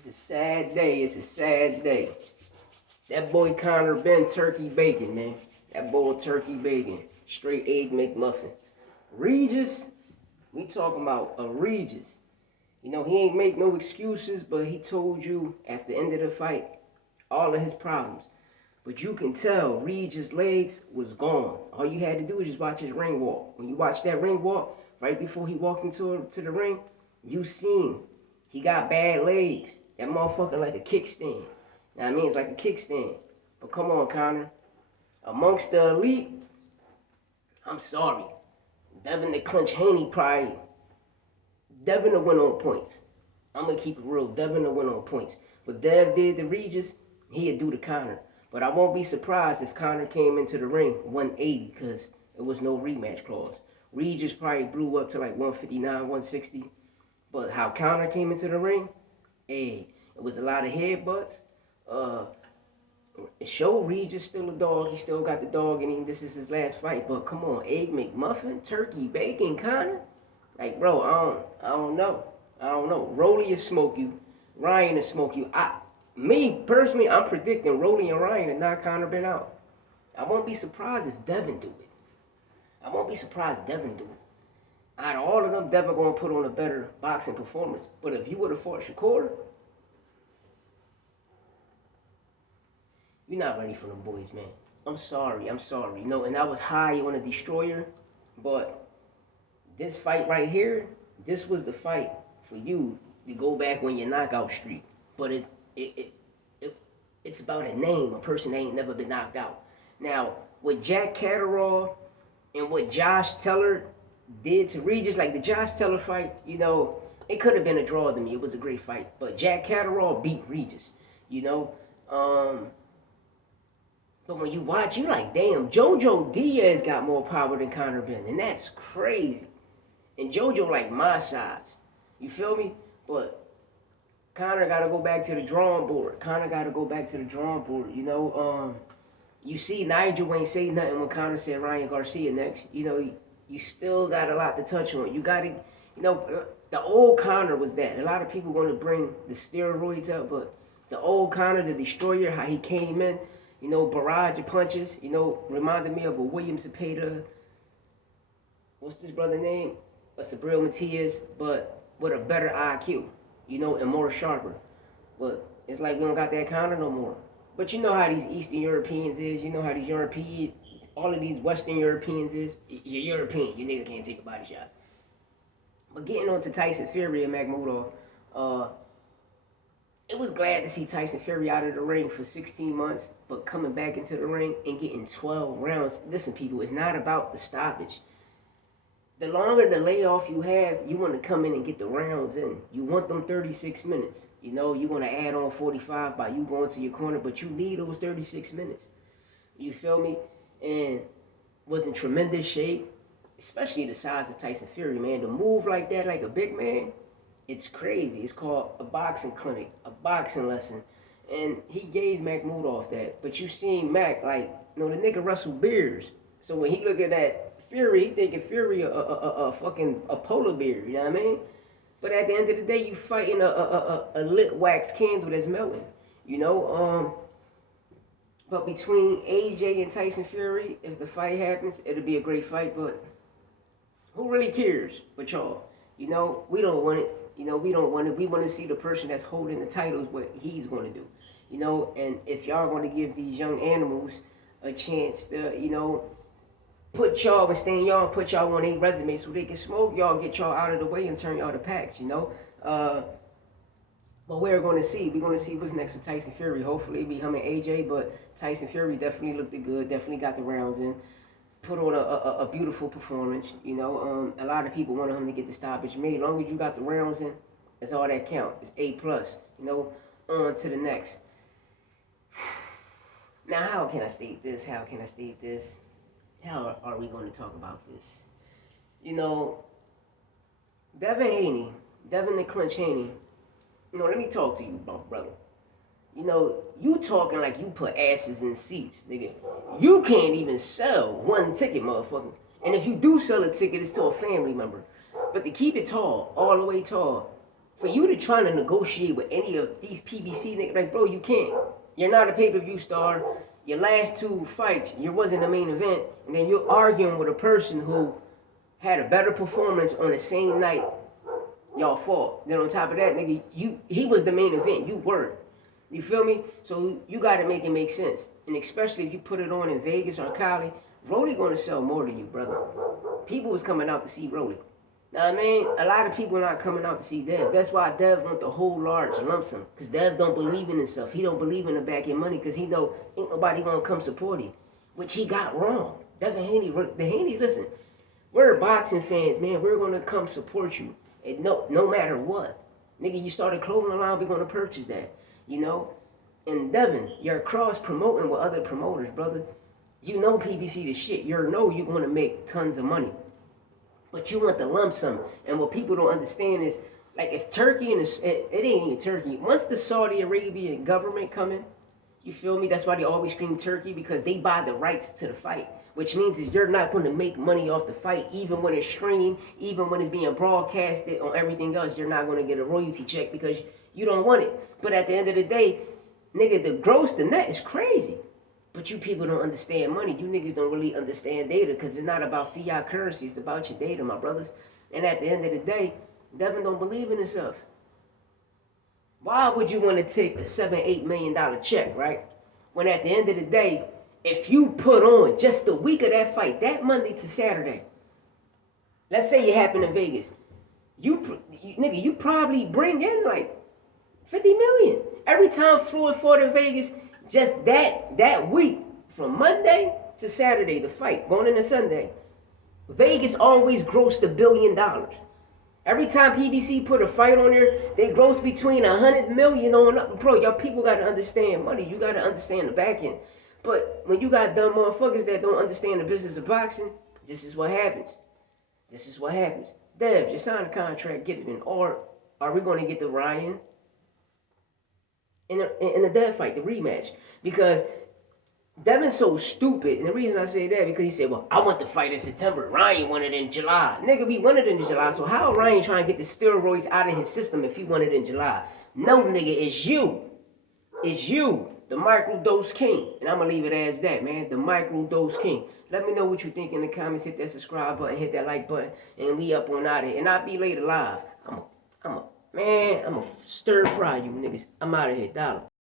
It's a sad day. It's a sad day. That boy Conor Benn turkey bacon, man. That boy turkey bacon. Straight egg McMuffin. Regis, we talking about a Regis. You know, he ain't make no excuses, but he told you at the end of the fight all of his problems. But you can tell Regis' legs was gone. All you had to do is just watch his ring walk. When you watch that ring walk, right before he walked into the ring, you seen he got bad legs. That motherfucker like a kickstand. Now I mean, it's like a kickstand. But come on, Conor. Amongst the elite, I'm sorry. Devin the Clinch Haney probably. Devin to win on points. I'm going to keep it real. Devin to win on points. What Dev did to Regis, he'd do to Conor. But I won't be surprised if Conor came into the ring 180 because there was no rematch clause. Regis probably blew up to like 159, 160. But how Conor came into the ring, hey, it was a lot of headbutts. It showed Regis still a dog. He still got the dog in him. This is his last fight. But come on, egg McMuffin, turkey, bacon, Conor? Like, bro, I don't know. I don't know. Rolly will smoke you. Ryan will smoke you. Me, personally, I'm predicting Rolly and Ryan to knock Conor Benn out. I won't be surprised if Devin do it. I won't be surprised if Devin do it. Out of all of them, Devin going to put on a better boxing performance. But if you would have fought Shakur, you're not ready for them boys, man. I'm sorry. You know, and I was high on a destroyer, but this fight right here, this was the fight for you to go back on your knockout streak. But it's about a name, a person that ain't never been knocked out. Now, with Jack Catterall and what Josh Taylor did to Regis, like the Josh Taylor fight, you know, it could have been a draw to me. It was a great fight. But Jack Catterall beat Regis, you know. But when you watch, you like, damn, JoJo Diaz got more power than Conor Benn. And that's crazy. And JoJo like my size. You feel me? But Conor got to go back to the drawing board. You know, you see Nigel ain't say nothing when Conor said Ryan Garcia next. You know, you still got a lot to touch on. You got to, you know, the old Conor was that. A lot of people going to bring the steroids up, but the old Conor, the destroyer, how he came in, you know, barrage of punches, you know, reminded me of a William Zepeda. What's this brother name? A Sabril Matias, but with a better IQ, you know, and more sharper. But it's like we don't got that Conor no more. But you know how these Eastern Europeans is. You know how these European, all of these Western Europeans is. You're European. You nigga can't take a body shot. But getting on to Tyson Fury and Makhmudov, it was glad to see Tyson Fury out of the ring for 16 months, but coming back into the ring and getting 12 rounds. Listen, people, it's not about the stoppage. The longer the layoff you have, you want to come in and get the rounds in. You want them 36 minutes. You know, you want to add on 45 by you going to your corner, but you need those 36 minutes. You feel me? And was in tremendous shape, especially the size of Tyson Fury, man. To move like that, like a big man, it's crazy. It's called a boxing clinic, a boxing lesson. And he gave Makhmudov that. But you seen Mac, like, you know, the nigga Russell Beers. So when he look at that Fury, he thinking Fury a fucking a polar bear, you know what I mean? But at the end of the day, you fighting a lit wax candle that's melting, you know? But between AJ and Tyson Fury, if the fight happens, it'll be a great fight, but who really cares but y'all? You know, we don't want it. You know, we don't want it. We want to see the person that's holding the titles what he's going to do. You know, and if y'all going to give these young animals a chance to, you know, put y'all and stand y'all and put y'all on their resume so they can smoke y'all, get y'all out of the way and turn y'all to packs, you know? But we're going to see. We're going to see what's next for Tyson Fury. Hopefully it'll be him and AJ, but Tyson Fury definitely looked good, definitely got the rounds in. Put on a beautiful performance, you know. A lot of people wanted him to get the stoppage made. As long as you got the rounds in, that's all that counts. It's A+, you know, on to the next. Now, how can I state this? How are we going to talk about this? You know, Devin Haney, Devin the Clinch Haney, you know, let me talk to you, brother. You know, you talking like you put asses in seats, nigga. You can't even sell one ticket, motherfucker. And if you do sell a ticket, it's to a family member. But to keep it tall, all the way tall, For you to try to negotiate with any of these PBC niggas, like, bro, you can't. You're not a pay-per-view star. Your last 2 fights, you wasn't the main event, and then you're arguing with a person who had a better performance on the same night y'all fought. Then on top of that, nigga, he was the main event. You weren't. You feel me? So you gotta make it make sense. And especially if you put it on in Vegas or Cali, Rolly gonna sell more than you, brother. People was coming out to see Rolly. Now, I mean, a lot of people not coming out to see Dev. That's why Dev want the whole large lump sum. Because Dev don't believe in himself. He don't believe in the back end money because he know ain't nobody going to come support him. Which he got wrong. Devin Haney, the Haneys, listen, we're boxing fans, man. We're going to come support you. And no matter what. Nigga, you started clothing line, we're going to purchase that. You know? And Devin, you're cross-promoting with other promoters, brother. You know PBC the shit. You know you're going to make tons of money. But you want the lump sum. And what people don't understand is, like, if Turkey and it ain't even Turkey. Once the Saudi Arabian government come in, you feel me? That's why they always scream Turkey, because they buy the rights to the fight. Which means is you're not going to make money off the fight, even when it's streamed, even when it's being broadcasted on everything else. You're not going to get a royalty check because you don't want it. But at the end of the day, nigga, the gross, the net is crazy. But you people don't understand money. You niggas don't really understand data because it's not about fiat currency. It's about your data, my brothers. And at the end of the day, Devin don't believe in himself. Why would you want to take a $7-8 million check, right? When at the end of the day, if you put on just the week of that fight, that Monday to Saturday, let's say it happened in Vegas, nigga, you probably bring in like 50 million. Every time Floyd fought in Vegas, just that week, from Monday to Saturday, the fight, going into Sunday, Vegas always grossed $1 billion. Every time PBC put a fight on there, they gross between 100 million on up. Bro, y'all people gotta understand money. You gotta understand the back end. But when you got dumb motherfuckers that don't understand the business of boxing, this is what happens. This is what happens. Dev, just sign a contract, get it in. Or are we gonna get the Ryan in the Dev fight, the rematch? Because Devin's so stupid, and the reason I say that, because he said, well, I want the fight in September. Ryan wanted it in July. Nigga, we wanted it in July, so how Ryan trying to get the steroids out of his system if he wanted it in July? No, nigga, it's you. It's you, the microdose king. And I'm going to leave it as that, man, the microdose king. Let me know what you think in the comments. Hit that subscribe button, hit that like button, and we up on out of here. And I'll be later live. I'm a stir fry you niggas. I'm out of here, dollar.